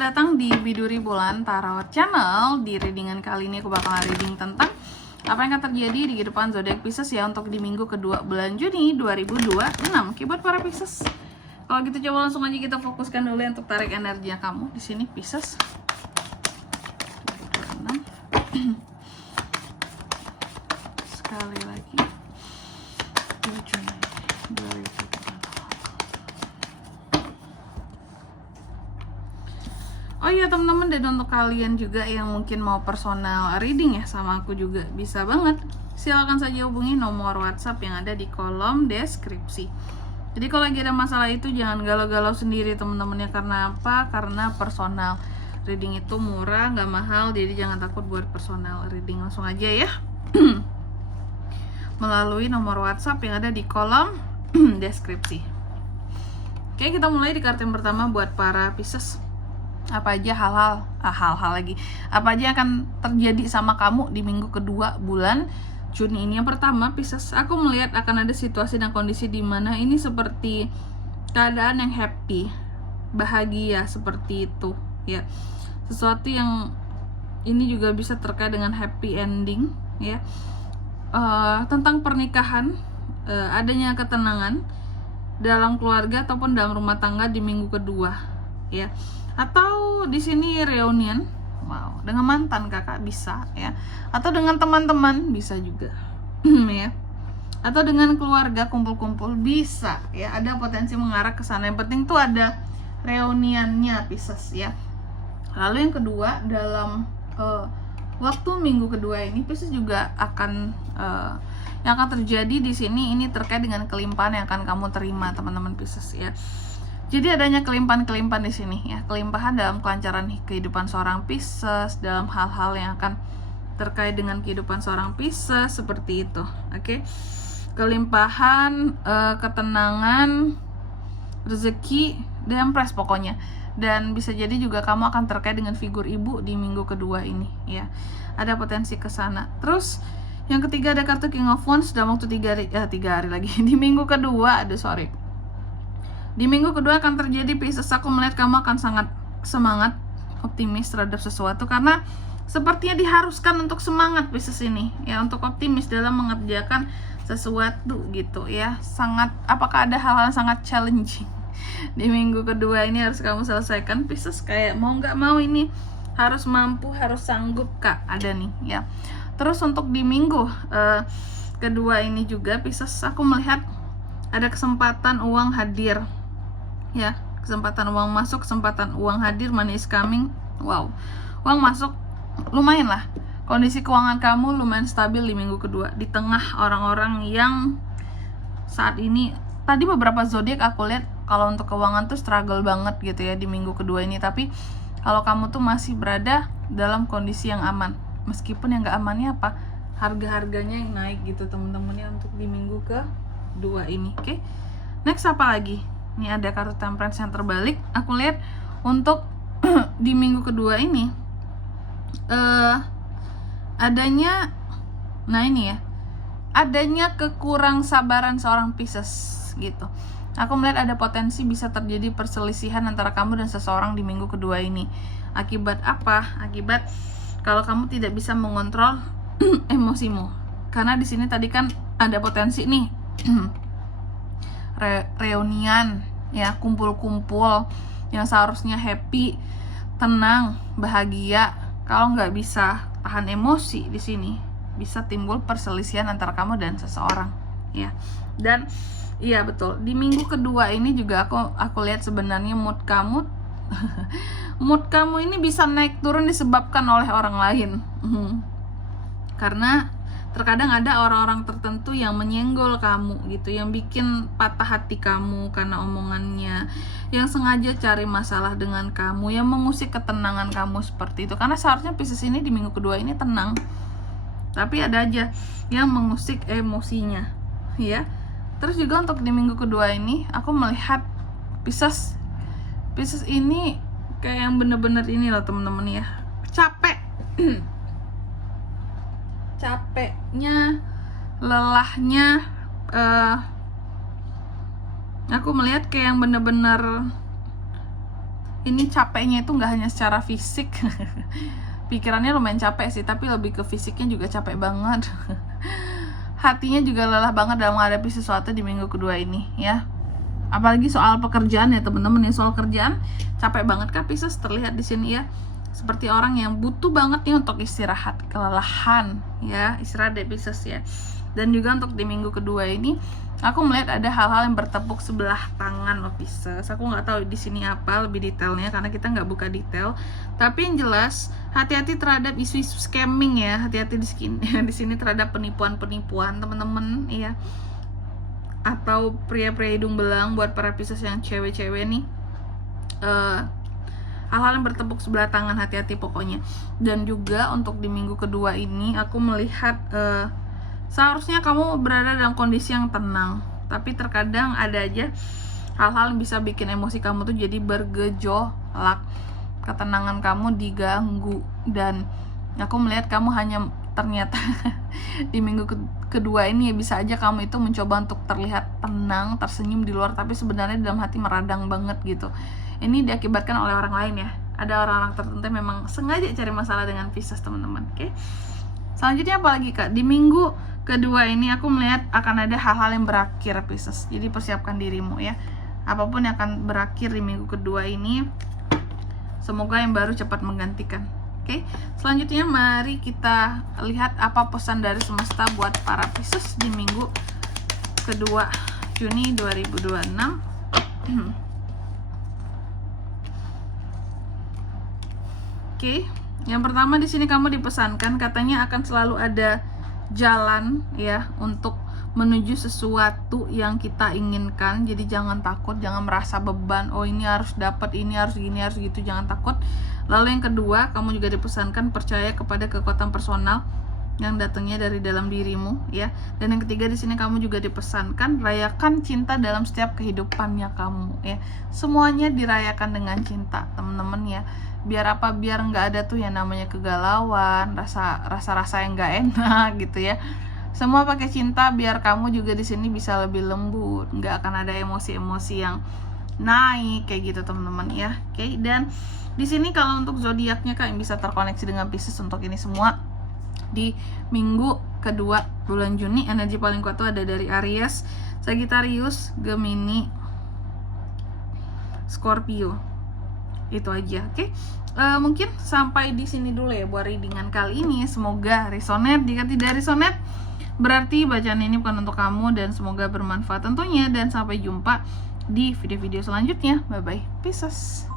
Selamat datang di Biduri Bulan Tarot Channel. Di readingan kali ini aku bakal reading tentang apa yang akan terjadi di kehidupan zodiak Pisces ya untuk di minggu kedua bulan Juni 2026. Oke, buat para Pisces, kalau gitu coba langsung aja kita fokuskan dulu ya untuk tarik energi kamu di sini Pisces. Sekali lagi 2 Juni 2026. Oh iya teman-teman, dan untuk kalian juga yang mungkin mau personal reading ya sama aku juga bisa banget. Silakan saja hubungi nomor WhatsApp yang ada di kolom deskripsi. Jadi kalau lagi ada masalah itu jangan galau-galau sendiri teman-teman ya. Karena apa? Karena personal reading itu murah, nggak mahal. Jadi jangan takut buat personal reading, langsung aja ya. Melalui nomor WhatsApp yang ada di kolom deskripsi. Oke, kita mulai di kartu yang pertama buat para Pisces. Apa aja hal-hal lagi apa aja akan terjadi sama kamu di minggu kedua bulan Juni ini. Yang pertama Pisces, aku melihat akan ada situasi dan kondisi di mana ini seperti keadaan yang happy, bahagia seperti itu ya. Sesuatu yang ini juga bisa terkait dengan happy ending ya. Tentang pernikahan, adanya ketenangan dalam keluarga ataupun dalam rumah tangga di minggu kedua ya. Atau di sini reunian, wow, dengan mantan kakak bisa ya, atau dengan teman-teman bisa juga ya, atau dengan keluarga kumpul-kumpul bisa ya. Ada potensi mengarah ke sana. Yang penting tuh ada reuniannya Pisces ya. Lalu yang kedua, dalam waktu minggu kedua ini Pisces juga akan yang akan terjadi di sini ini terkait dengan kelimpahan yang akan kamu terima teman-teman Pisces ya. Jadi adanya kelimpahan-kelimpahan di sini ya, kelimpahan dalam kelancaran kehidupan seorang Pisces, dalam hal-hal yang akan terkait dengan kehidupan seorang Pisces seperti itu. Oke. Kelimpahan, ketenangan, rezeki, dan pres pokoknya. Dan bisa jadi juga kamu akan terkait dengan figur ibu di minggu kedua ini ya. Ada potensi ke sana. Terus yang ketiga ada kartu King of Wands dalam waktu 3 hari lagi di minggu kedua. Di minggu kedua akan terjadi Pisces, aku melihat kamu akan sangat semangat, optimis terhadap sesuatu karena sepertinya diharuskan untuk semangat Pisces ini ya, untuk optimis dalam mengerjakan sesuatu gitu ya. Sangat, apakah ada hal-hal sangat challenging di minggu kedua ini harus kamu selesaikan Pisces, kayak mau nggak mau ini harus mampu, harus sanggup kak, ada nih ya. Terus untuk di minggu kedua ini juga Pisces, aku melihat ada kesempatan uang hadir ya, kesempatan uang masuk, kesempatan uang hadir, money is coming. Wow, uang masuk lumayan lah. Kondisi keuangan kamu lumayan stabil di minggu kedua di tengah orang-orang yang saat ini, tadi beberapa zodiak aku lihat kalau untuk keuangan tuh struggle banget gitu ya di minggu kedua ini. Tapi kalau kamu tuh masih berada dalam kondisi yang aman, meskipun yang gak amannya apa, harga-harganya yang naik gitu temen-temen ya untuk di minggu kedua ini. Oke, next apa lagi? Ini ada kartu Temperance yang terbalik. Aku lihat untuk di minggu kedua ini adanya, nah ini ya, adanya kekurang sabaran seorang Pisces gitu. Aku melihat ada potensi bisa terjadi perselisihan antara kamu dan seseorang di minggu kedua ini. Akibat apa? Akibat kalau kamu tidak bisa mengontrol emosimu. Karena di sini tadi kan ada potensi nih reunian ya, kumpul-kumpul yang seharusnya happy, tenang, bahagia. Kalau nggak bisa tahan emosi di sini, bisa timbul perselisihan antara kamu dan seseorang ya. Dan iya betul, di minggu kedua ini juga aku lihat sebenarnya mood kamu mood kamu ini bisa naik turun disebabkan oleh orang lain. Karena terkadang ada orang-orang tertentu yang menyenggol kamu gitu, yang bikin patah hati kamu karena omongannya, yang sengaja cari masalah dengan kamu, yang mengusik ketenangan kamu seperti itu. Karena seharusnya Pisces ini di minggu kedua ini tenang, tapi ada aja yang mengusik emosinya ya. Terus juga untuk di minggu kedua ini aku melihat Pisces ini kayak yang bener-bener ini loh temen-temen ya, capek capeknya, lelahnya, aku melihat kayak yang bener-bener ini capeknya itu nggak hanya secara fisik. Pikirannya lumayan capek sih, tapi lebih ke fisiknya juga capek banget. Hatinya juga lelah banget dalam menghadapi sesuatu di minggu kedua ini ya. Apalagi soal pekerjaan ya teman-teman ya, soal kerjaan capek banget kan Pisces, terlihat di sini ya. Seperti orang yang butuh banget nih untuk istirahat, kelelahan ya, istirahat deh Pisces ya. Dan juga untuk di minggu kedua ini aku melihat ada hal-hal yang bertepuk sebelah tangan loh Pisces. Aku nggak tahu di sini apa lebih detailnya karena kita nggak buka detail. Tapi yang jelas hati-hati terhadap isu-isu scamming ya. Hati-hati di sini terhadap penipuan-penipuan teman-teman ya. Atau pria-pria hidung belang buat para Pisces yang cewek-cewek nih. Hal-hal yang bertepuk sebelah tangan, hati-hati pokoknya. Dan juga untuk di minggu kedua ini aku melihat seharusnya kamu berada dalam kondisi yang tenang, tapi terkadang ada aja hal-hal yang bisa bikin emosi kamu tuh jadi bergejolak, ketenangan kamu diganggu. Dan aku melihat kamu hanya ternyata di minggu kedua ini ya bisa aja kamu itu mencoba untuk terlihat tenang, tersenyum di luar, tapi sebenarnya dalam hati meradang banget gitu. Ini diakibatkan oleh orang lain ya. Ada orang-orang tertentu yang memang sengaja cari masalah dengan Pisces teman-teman. Oke. Selanjutnya apa lagi Kak? Di minggu kedua ini aku melihat akan ada hal-hal yang berakhir Pisces. Jadi persiapkan dirimu ya. Apapun yang akan berakhir di minggu kedua ini, semoga yang baru cepat menggantikan. Oke. Selanjutnya mari kita lihat apa pesan dari semesta buat para Pisces di minggu kedua Juni 2026. Oke. Yang pertama di sini kamu dipesankan katanya akan selalu ada jalan ya untuk menuju sesuatu yang kita inginkan. Jadi jangan takut, jangan merasa beban. Oh ini harus dapat, ini harus gini, harus gitu, jangan takut. Lalu yang kedua, kamu juga dipesankan percaya kepada kekuatan personal yang datangnya dari dalam dirimu ya. Dan yang ketiga di sini kamu juga dipesankan rayakan cinta dalam setiap kehidupannya kamu ya. Semuanya dirayakan dengan cinta teman-teman ya. Biar apa? Biar nggak ada tuh yang namanya kegalauan, rasa yang nggak enak gitu ya. Semua pakai cinta biar kamu juga di sini bisa lebih lembut, nggak akan ada emosi-emosi yang naik kayak gitu teman-teman ya. Oke. Dan di sini kalau untuk zodiaknya Kak yang bisa terkoneksi dengan Pisces untuk ini semua di minggu kedua bulan Juni, energi paling kuat tuh ada dari Aries, Sagittarius, Gemini, Scorpio. Itu aja, oke. Mungkin sampai di sini dulu ya buat readingan kali ini. Semoga resonate. Jika tidak resonate, berarti bacaan ini bukan untuk kamu dan semoga bermanfaat tentunya. Dan sampai jumpa di video-video selanjutnya. Bye bye, Pisces.